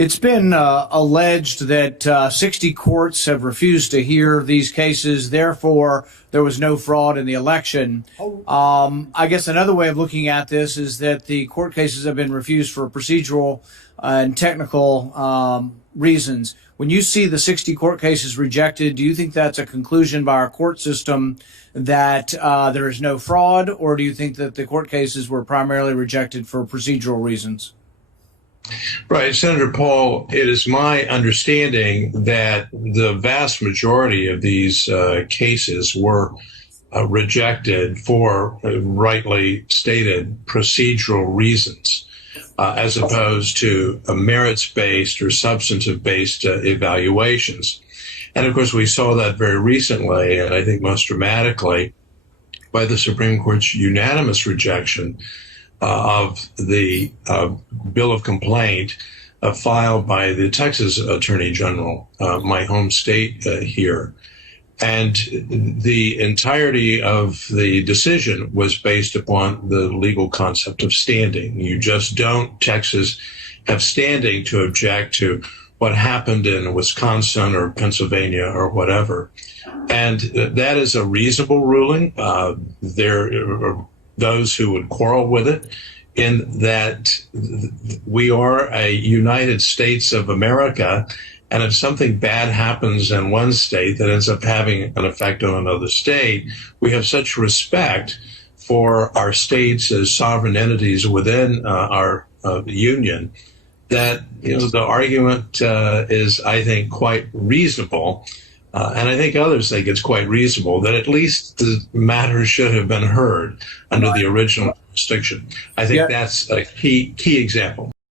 It's been alleged that 60 courts have refused to hear these cases. Therefore, there was no fraud in the election. I guess another way of looking at this is that the court cases have been refused for procedural and technical reasons. When you see the 60 court cases rejected, do you think that's a conclusion by our court system that there is no fraud, or do you think that the court cases were primarily rejected for procedural reasons? Right, Senator Paul, it is my understanding that the vast majority of these cases were rejected for rightly stated procedural reasons, as opposed to merits-based or substantive-based evaluations. And of course, we saw that very recently, and I think most dramatically, by the Supreme Court's unanimous rejection of the bill of complaint filed by the Texas Attorney General, my home state here. And the entirety of the decision was based upon the legal concept of standing. You just don't, Texas, have standing to object to what happened in Wisconsin or Pennsylvania or whatever. And that is a reasonable ruling. There are those who would quarrel with it, in that we are a United States of America, and if something bad happens in one state that ends up having an effect on another state, we have such respect for our states as sovereign entities within our union that the argument is, I think, quite reasonable. And I think others think it's quite reasonable that at least the matter should have been heard under the original jurisdiction. I think that's a key example.